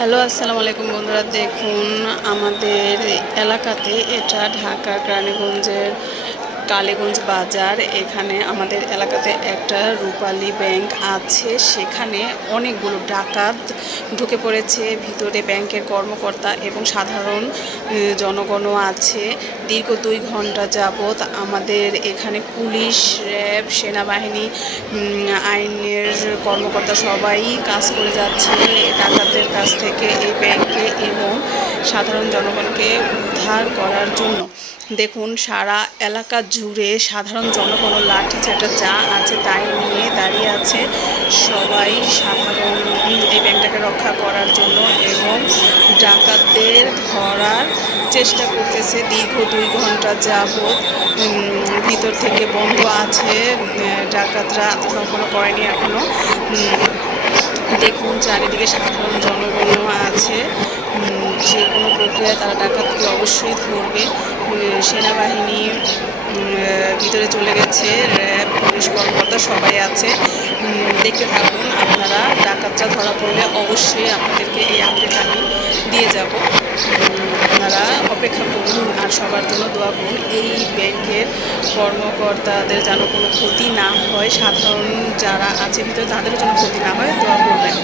Hello, আসসালামু আলাইকুম বন্ধুরা। দেখুন, আমাদের এলাকাতে এটা ঢাকার রানীগঞ্জের কালীগঞ্জ বাজার। এখানে আমাদের এলাকাতে একটা রূপালী ব্যাংক আছে। সেখানে অনেকগুলো ডাকাত ঢুকে পড়েছে। ভিতরে ব্যাংকের কর্মকর্তা এবং সাধারণ জনগণও আছে। দীর্ঘ 2 ঘন্টা যাবৎ আমাদের এখানে পুলিশ, র্যাব, সেনাবাহিনী, আইনের কর্মকর্তা সবাই কাজ করে যাচ্ছে ডাকাতদের কাছ থেকে এই ব্যাংকে এবং সাধারণ জনগণকে উদ্ধার করার জন্য। দেখুন, সারা এলাকা জুড়ে সাধারণ জনগণ লাঠিচাটা যা আছে তাই নিয়ে দাঁড়িয়ে আছে। সবাই সাধারণ এই ব্যাংকটাকে রক্ষা করার জন্য এবং ডাকাতদের ধরার চেষ্টা করতেছে। দীর্ঘ 2 ঘন্টা যাবৎ ভিতর থেকে বন্ধ আছে। ডাকাতরা আত্মসমর্পণ করেনি এখনো। দেখুন, চারিদিকে সাধারণ জনগণও আছে। যে কোনো প্রক্রিয়ায় তারা ডাকাতকে অবশ্যই ধরবে। সেনাবাহিনী ভিতরে চলে গেছে, র্যাব, পুলিশ কর্মকর্তা সবাই আছে। দেখতে থাকুন আপনারা। ডাকাতরা ধরা পড়লে অবশ্যই আপনাদেরকে এই আপডেট আমি দিয়ে যাব। আপনারা অপেক্ষা করুন আর সবার জন্য দোয়া করুন। এই ব্যাংকের কর্মকর্তাদের যেন কোনো ক্ষতি না হয়, সাধারণ যারা আছে ভিতরে তাদেরও যেন ক্ষতি না হয়, দোয়া করবেন।